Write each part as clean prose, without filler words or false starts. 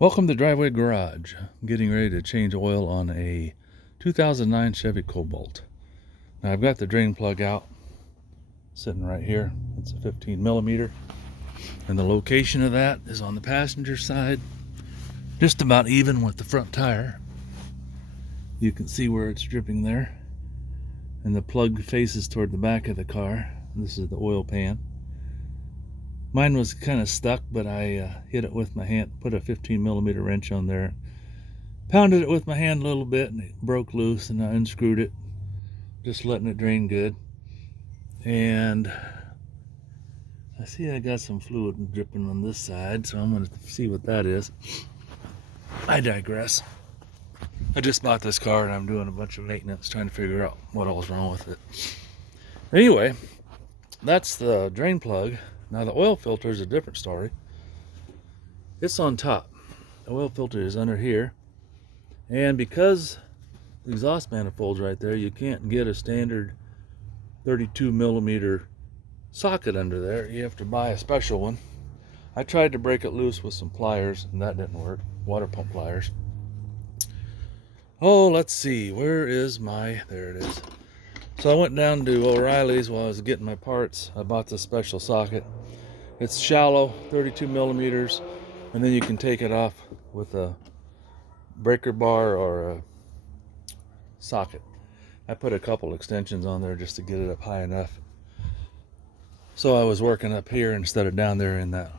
Welcome to Driveway Garage. I'm getting ready to change oil on a 2009 Chevy Cobalt. Now I've got the drain plug out, sitting right here. It's a 15 millimeter, and the location of that is on the passenger side, just about even with the front tire. You can see where it's dripping there, and the plug faces toward the back of the car. This is the oil pan. Mine was kind of stuck, but I hit it with my hand, put a 15 millimeter wrench on there, pounded it with my hand a little bit, and it broke loose, and I unscrewed it, just letting it drain good. And I see I got some fluid dripping on this side, so I'm going to see what that is. I digress. I just bought this car, and I'm doing a bunch of maintenance, trying to figure out what all's wrong with it. Anyway, that's the drain plug. Now the oil filter is a different story. It's on top. The oil filter is under here. And because the exhaust manifold's right there, you can't get a standard 32 millimeter socket under there. You have to buy a special one. I tried to break it loose with some pliers, and that didn't work. Water pump pliers. Oh, let's see. Where is my... There it is. So I went down to O'Reilly's while I was getting my parts. I bought this special socket. It's shallow, 32 millimeters, and then you can take it off with a breaker bar or a socket. I put a couple extensions on there just to get it up high enough. So I was working up here instead of down there in that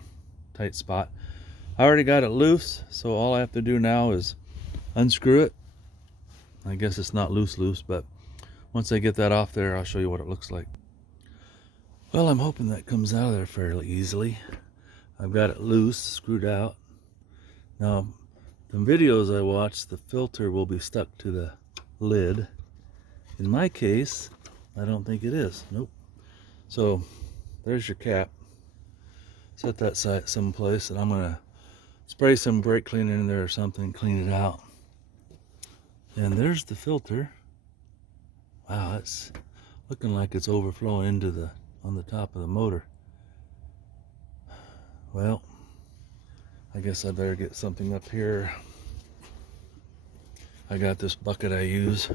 tight spot. I already got it loose, so all I have to do now is unscrew it. I guess it's not loose, but once I get that off there, I'll show you what it looks like. Well, I'm hoping that comes out of there fairly easily. I've got it loose, screwed out. Now, the videos I watched, the filter will be stuck to the lid. In my case, I don't think it is. Nope. So, there's your cap. Set that side someplace, and I'm going to spray some brake cleaner in there or something, clean it out. And there's the filter. Wow, it's looking like it's overflowing into on the top of the motor. Well, I guess I better get something up here. I got this bucket I use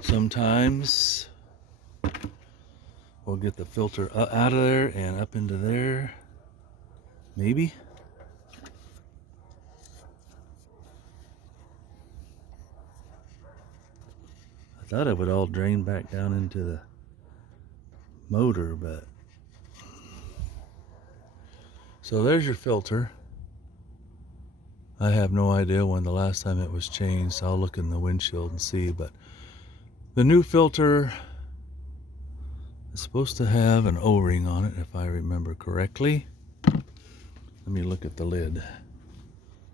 sometimes. We'll get the filter out of there and up into there. Maybe. I thought it would all drain back down into the motor, but so there's your filter. I have no idea when the last time it was changed. I'll look in the windshield and see, but the new filter is supposed to have an O-ring on it, if I remember correctly. Let me look at the lid.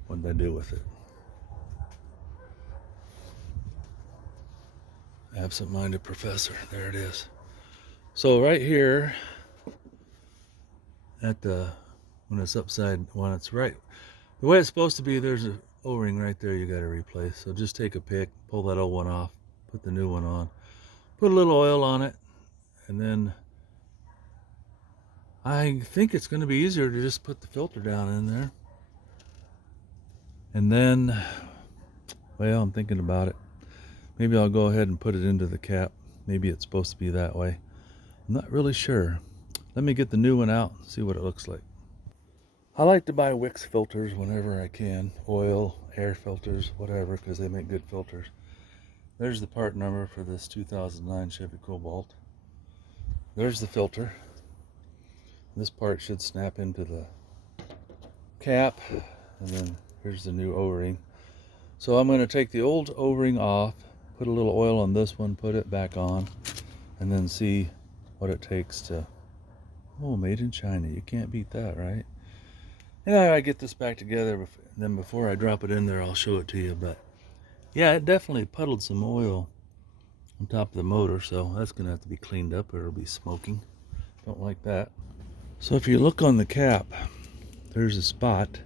What did I do with it? Absent-minded professor. There it is. So right here, at when it's upside, when it's right, the way it's supposed to be, there's an O-ring right there you got to replace. So just take a pick, pull that old one off, put the new one on, put a little oil on it, and then I think it's going to be easier to just put the filter down in there. And then, well, I'm thinking about it. Maybe I'll go ahead and put it into the cap. Maybe it's supposed to be that way. I'm not really sure. Let me get the new one out and see what it looks like. I like to buy Wix filters whenever I can. Oil, air filters, whatever, because they make good filters. There's the part number for this 2009 Chevy Cobalt. There's the filter. This part should snap into the cap. And then here's the new O-ring. So I'm going to take the old O-ring off, put a little oil on this one, put it back on, and then see what it takes to... Oh, made in China. You can't beat that, right? Yeah, I get this back together, then before I drop it in there, I'll show it to you. But yeah, it definitely puddled some oil on top of the motor, so that's going to have to be cleaned up or it'll be smoking. Don't like that. So if you look on the cap, there's a spot.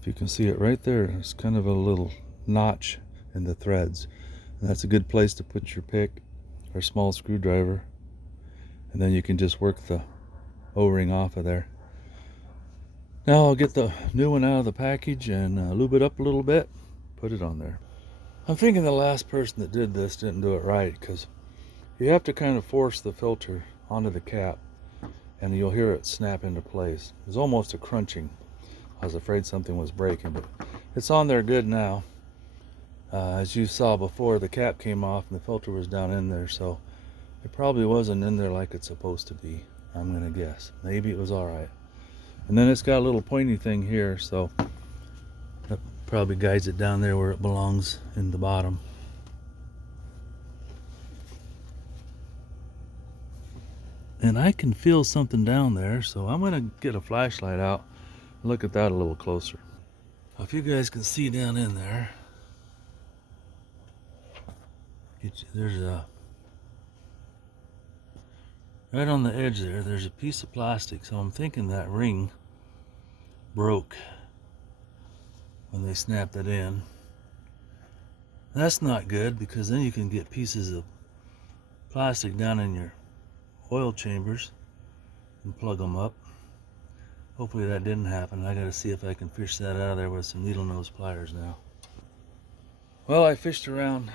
If you can see it right there, it's kind of a little notch in the threads. And that's a good place to put your pick or small screwdriver. And then you can just work the O-ring off of there. Now I'll get the new one out of the package and lube it up a little bit, put it on there. I'm thinking the last person that did this didn't do it right, because you have to kind of force the filter onto the cap and you'll hear it snap into place. It's almost a crunching. I was afraid something was breaking, but it's on there good now. As you saw before, the cap came off and the filter was down in there, so it probably wasn't in there like it's supposed to be. I'm gonna guess. Maybe it was all right. And then it's got a little pointy thing here, so that probably guides it down there where it belongs in the bottom. And I can feel something down there, so I'm gonna get a flashlight out and look at that a little closer. If you guys can see down in there, there's a, right on the edge there, there's a piece of plastic, so I'm thinking that ring broke when they snapped it in. That's not good, because then you can get pieces of plastic down in your oil chambers and plug them up. Hopefully that didn't happen. I gotta see if I can fish that out of there with some needle nose pliers now. Well, I fished around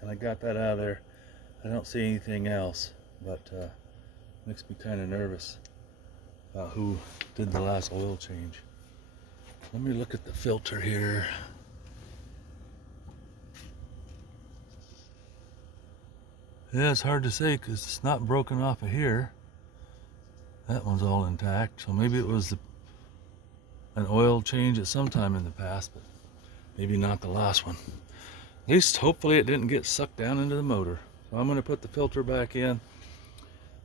and I got that out of there. I don't see anything else, but makes me kind of nervous about who did the last oil change. Let me look at the filter here. Yeah, it's hard to say because it's not broken off of here. That one's all intact, so maybe it was an oil change at some time in the past, but maybe not the last one. At least hopefully it didn't get sucked down into the motor. So I'm going to put the filter back in,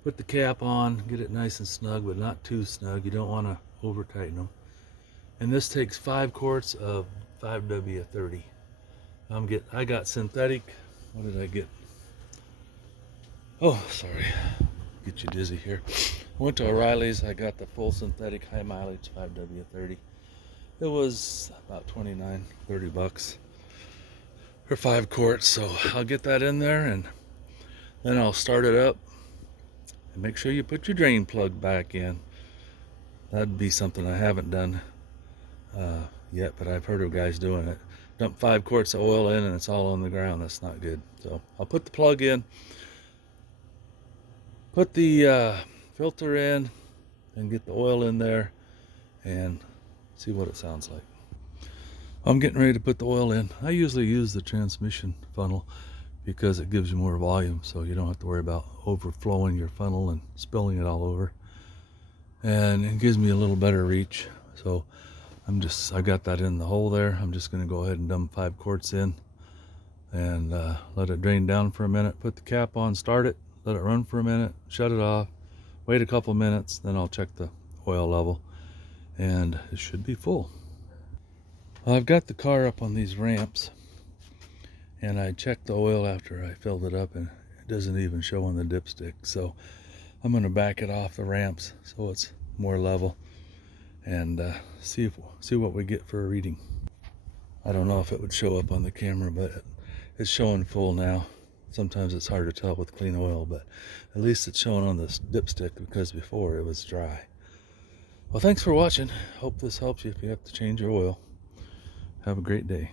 put the cap on, get it nice and snug, but not too snug. You don't want to over tighten them. And this takes 5 quarts of 5W30. I got synthetic. What did I get? Oh, sorry. Get you dizzy here. I went to O'Reilly's. I got the full synthetic high mileage 5W30. It was about $29-30 for 5 quarts. So I'll get that in there and then I'll start it up. And make sure you put your drain plug back in. That'd be something I haven't done yet, but I've heard of guys doing it. Dump 5 quarts of oil in and it's all on the ground. That's not good. So I'll put the plug in, put the filter in, and get the oil in there and see what it sounds like. I'm getting ready to put the oil in. I usually use the transmission funnel because it gives you more volume, so you don't have to worry about overflowing your funnel and spilling it all over. And it gives me a little better reach. So I got that in the hole there. I'm just gonna go ahead and dump 5 quarts in and let it drain down for a minute, put the cap on, start it, let it run for a minute, shut it off, wait a couple minutes, then I'll check the oil level and it should be full. Well, I've got the car up on these ramps and I checked the oil after I filled it up and it doesn't even show on the dipstick. So I'm going to back it off the ramps so it's more level and see what we get for a reading. I don't know if it would show up on the camera, but it's showing full now. Sometimes it's hard to tell with clean oil, but at least it's showing on this dipstick because before it was dry. Well, thanks for watching. Hope this helps you if you have to change your oil. Have a great day.